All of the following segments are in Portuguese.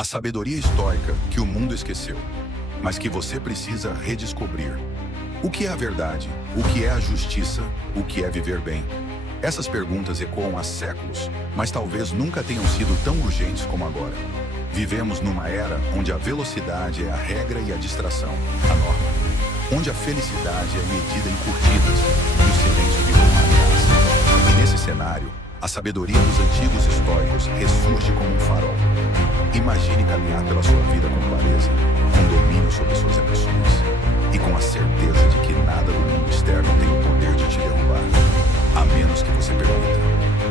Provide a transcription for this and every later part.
A sabedoria estoica que o mundo esqueceu, mas que você precisa redescobrir. O que é a verdade? O que é a justiça? O que é viver bem? Essas perguntas ecoam há séculos, mas talvez nunca tenham sido tão urgentes como agora. Vivemos numa era onde a velocidade é a regra e a distração, a norma. Onde a felicidade é medida em curtidas e o silêncio virou uma ameaça. E nesse cenário, a sabedoria dos antigos estoicos ressurge como um farol. Imagine caminhar pela sua vida com clareza, com domínio sobre suas emoções e com a certeza de que nada do mundo externo tem o poder de te derrubar, a menos que você permita.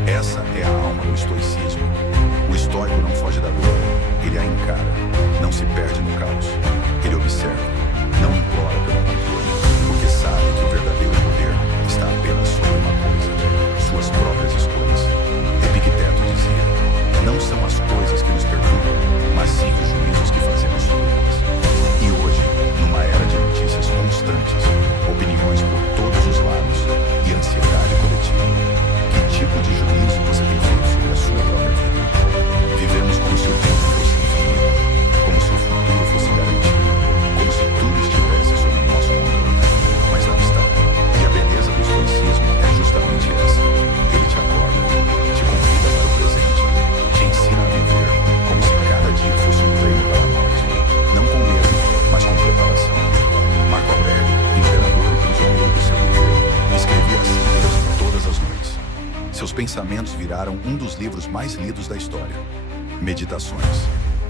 Essa é a alma do estoicismo. O estoico não foge da dor, ele a encara, não se perde no caos. Ele observa, não implora pelo controle, porque sabe que o verdadeiro poder está apenas sobre uma coisa: suas próprias escolhas. Epicteto dizia: não são as coisas que nos perturbam, mas sim os juízos que fazemos sobre elas. E hoje, numa era de notícias constantes, opiniões por todos os lados e ansiedade coletiva, que tipo de juízo você tem feito sobre a sua própria vida? Vivemos como se o tempo fosse infinito, como se o futuro fosse garantido, como se tudo estivesse sob nosso controle. Mas não está. E a beleza do estoicismo é justamente essa. Ele te acorda, te convida para o presente, te ensina a viver como se cada dia fosse um treino para a morte. Não com medo, mas com preparação. Marco Aurélio, imperador e prisioneiro do seu viver, escrevia assim mesmo todas as noites. Seus pensamentos viraram um dos livros mais lidos da história. Meditações.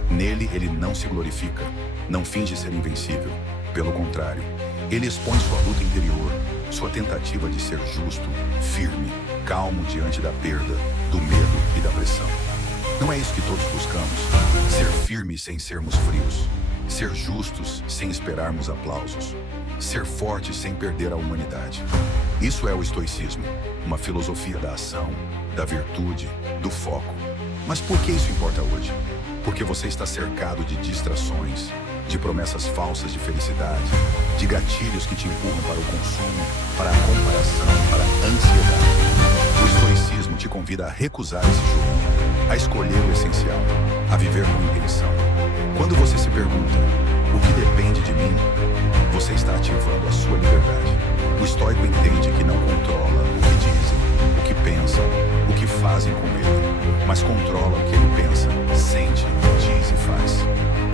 Nele ele não se glorifica, não finge ser invencível. Pelo contrário, ele expõe sua luta interior, sua tentativa de ser justo, firme, calmo diante da perda, do medo e da pressão. Não é isso que todos buscamos: ser firmes sem sermos frios, ser justos sem esperarmos aplausos, ser fortes sem perder a humanidade. Isso é o estoicismo, uma filosofia da ação, da virtude, do foco. Mas por que isso importa hoje? Porque você está cercado de distrações, de promessas falsas de felicidade, de gatilhos que te empurram para o consumo, para a comparação, para a ansiedade. O estoicismo te convida a recusar esse jogo, a escolher o essencial, a viver com intenção. Quando você se pergunta: o que depende de mim? Você está ativando a sua liberdade. O estoico entende que não controla o que dizem, o que pensam, o que fazem com ele, mas controla o que ele pensa, sente, diz e faz.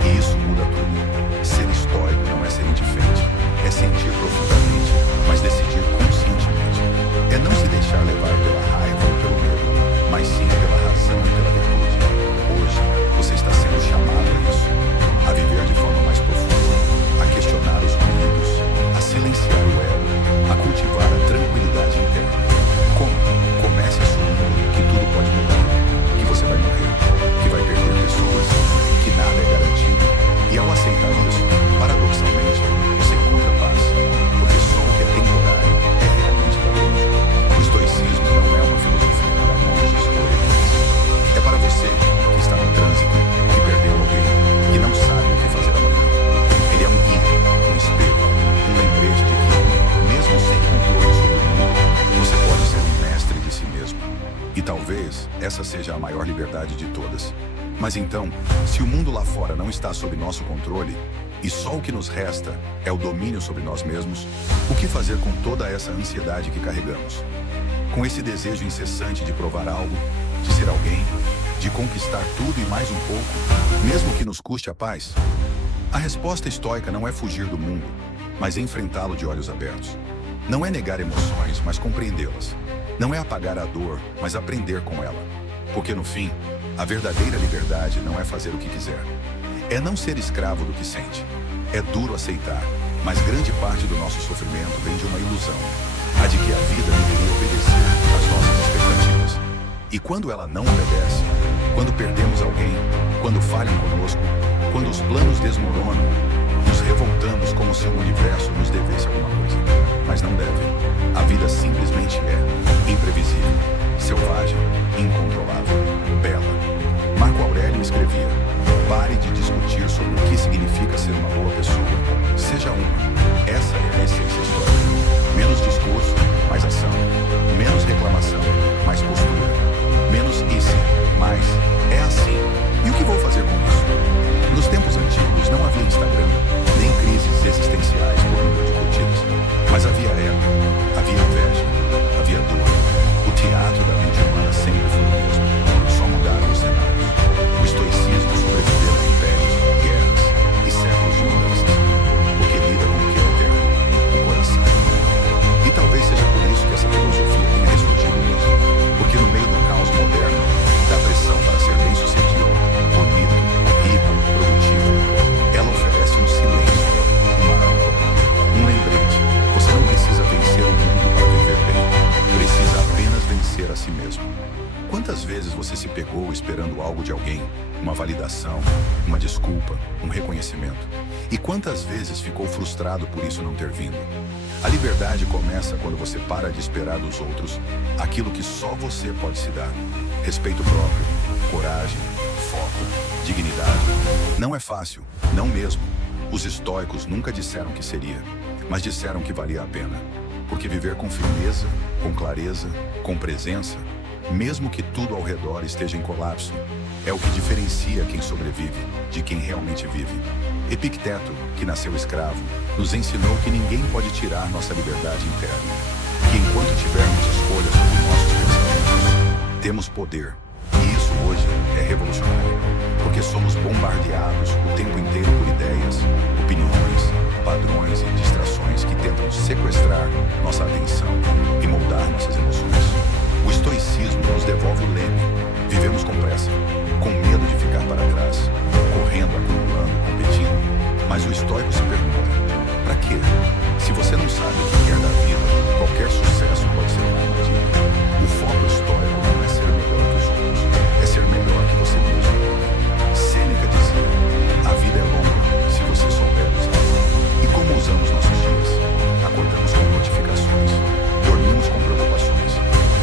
E isso muda tudo. Ser estoico não é ser indiferente, é sentir profundamente, mas decidir conscientemente. É não se deixar levar pela raiva ou pelo medo, mas sim pela razão e pela virtude. Hoje, você está sendo chamado a isso, a viver de forma mais profunda, a questionar os ruídos, a silenciar o ego, a cultivar a tranquilidade interna. Como? Comece assumindo que tudo pode mudar, que você vai morrer, que vai perder pessoas, que nada é garantido. E ao aceitar isso, paradoxalmente, você encontra paz, porque só o que é temporário é realmente valioso. O estoicismo não é uma filosofia para monges ou eremitas. É para você que está no trânsito, que perdeu alguém, que não sabe o que fazer amanhã. Ele é um guia, um espelho, um lembrete de que, mesmo sem controle sobre o mundo, você pode ser um mestre de si mesmo. E talvez essa seja a maior liberdade de todas. Mas então, se o mundo lá fora não está sob nosso controle, e só o que nos resta é o domínio sobre nós mesmos, o que fazer com toda essa ansiedade que carregamos? Com esse desejo incessante de provar algo, de ser alguém, de conquistar tudo e mais um pouco, mesmo que nos custe a paz? A resposta estoica não é fugir do mundo, mas enfrentá-lo de olhos abertos. Não é negar emoções, mas compreendê-las. Não é apagar a dor, mas aprender com ela. Porque no fim, a verdadeira liberdade não é fazer o que quiser. É não ser escravo do que sente. É duro aceitar, mas grande parte do nosso sofrimento vem de uma ilusão, a de que a vida deveria obedecer às nossas expectativas. E quando ela não obedece, quando perdemos alguém, quando falham conosco, quando os planos desmoronam, nos revoltamos como se o universo nos devesse alguma coisa. Mas não deve. A vida simplesmente é imprevisível, selvagem, incontrolável, bela. Marco Aurélio escrevia: pare de discutir sobre o que significa ser uma boa pessoa. Seja uma. Essa é a essência histórica. Menos discurso, mais ação. Menos reclamação, mais postura. Menos isso, mais é assim. E o que vou fazer com isso? uma desculpa, um reconhecimento. E quantas vezes ficou frustrado por isso não ter vindo? A liberdade começa quando você para de esperar dos outros aquilo que só você pode se dar. Respeito próprio, coragem, foco, dignidade. Não é fácil, não mesmo. Os estoicos nunca disseram que seria, mas disseram que valia a pena. Porque viver com firmeza, com clareza, com presença, mesmo que tudo ao redor esteja em colapso, é o que diferencia quem sobrevive de quem realmente vive. Epicteto, que nasceu escravo, nos ensinou que ninguém pode tirar nossa liberdade interna. Que enquanto tivermos escolha sobre nossos pensamentos, temos poder. E isso hoje é revolucionário. Porque somos bombardeados o tempo inteiro por ideias, opiniões, padrões e distrações que tentam sequestrar nossa atenção e moldar nossas emoções. O estoicismo nos devolve o leme. Vivemos com pressa, com medo de ficar para trás, correndo, acumulando, competindo. Mas o estoico se pergunta, para quê? Se você não sabe o que quer da vida, qualquer sucesso pode ser uma armadilha. O foco estoico não é ser melhor que os outros, é ser melhor que você mesmo. Sêneca dizia, a vida é longa se você souber usar. E como usamos nossos dias? Acordamos com notificações, dormimos com preocupações.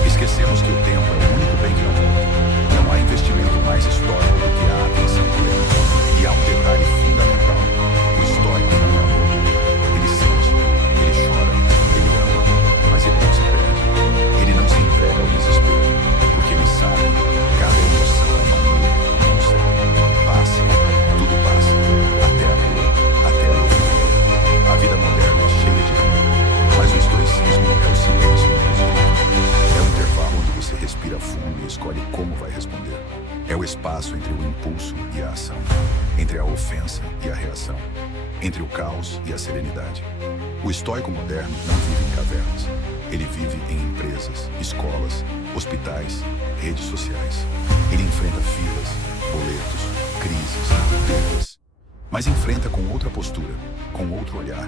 Esquecemos que o tempo é o único bem que não volta. Não há investimento mais histórico do que a atenção plena. E há um detalhe fundamental. O histórico não é amor. Ele sente, ele chora, ele ama, mas ele não se perde. Ele não se entrega ao desespero, porque ele sabe, cada emoção é uma nuvem, não sei. Passa, tudo passa, até a dor, até a loucura. A vida moderna é cheia de ruído, mas o estoicismo é o silêncio entre os gritos. É o intervalo onde você respira fundo e escolhe como vai responder. É o espaço entre o impulso e a ação, entre a ofensa e a reação, entre o caos e a serenidade. O estoico moderno não vive em cavernas. Ele vive em empresas, escolas, hospitais, redes sociais. Ele enfrenta filas, boletos, crises, perdas. Mas enfrenta com outra postura, com outro olhar,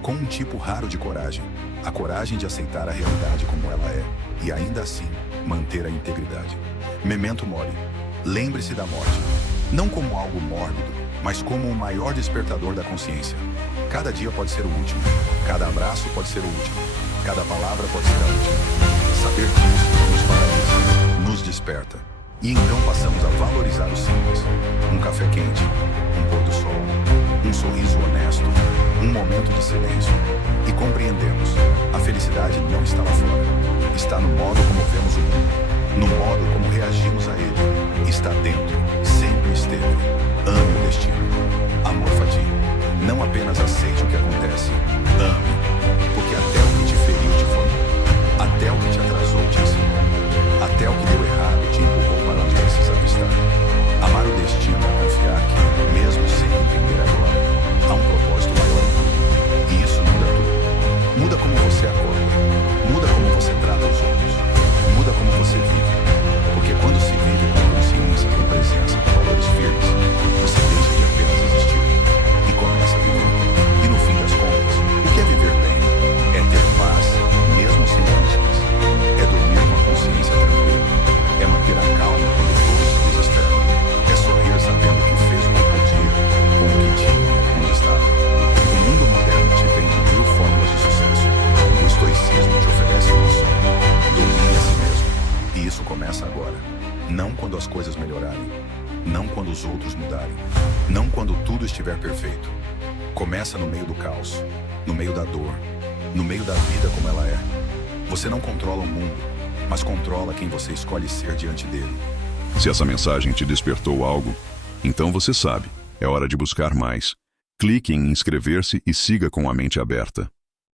com um tipo raro de coragem. A coragem de aceitar a realidade como ela é e ainda assim manter a integridade. Memento mori. Lembre-se da morte. Não como algo mórbido, mas como o maior despertador da consciência. Cada dia pode ser o último. Cada abraço pode ser o último. Cada palavra pode ser a última. Saber disso nos paralisa, nos desperta. E então passamos a valorizar o simples. Um café quente, um pôr do sol, um sorriso honesto, um momento de silêncio. E compreendemos, a felicidade não está lá fora. Está no modo como vemos o mundo. No modo como reagimos a ele. Está dentro, sempre esteve. Ame o destino. Amor fati. Não apenas aceite o que acontece. Ame. Porque até o que te feriu te formou. Até o que te atrasou te ensinou. Até o que deu errado te empurrou para onde precisava estar. Amar o destino é confiar que, mesmo sem entender agora, há um propósito maior em tudo. E isso muda tudo. Muda como você acorda. Muda como você trata os outros. Muda como você vive. Porque quando se vive com consciência, com presença, com valores firmes, você deixa de apenas existir e começa a viver. E no fim das contas, o que é viver bem? É ter paz, mesmo sem garantias. É dormir com a consciência tranquila. É manter a calma quando todos se desesperam. É sorrir sabendo que fez o que podia, com o que tinha, onde estava. O mundo moderno te vende 1000 fórmulas de sucesso. O estoicismo te oferece uma só. Domine a si mesmo. E isso começa agora. Não quando as coisas melhorarem. Não quando os outros mudarem. Não quando tudo estiver perfeito. Começa no meio do caos. No meio da dor. No meio da vida como ela é. Você não controla o mundo, mas controla quem você escolhe ser diante dele. Se essa mensagem te despertou algo, então você sabe, é hora de buscar mais. Clique em inscrever-se e siga com a mente aberta.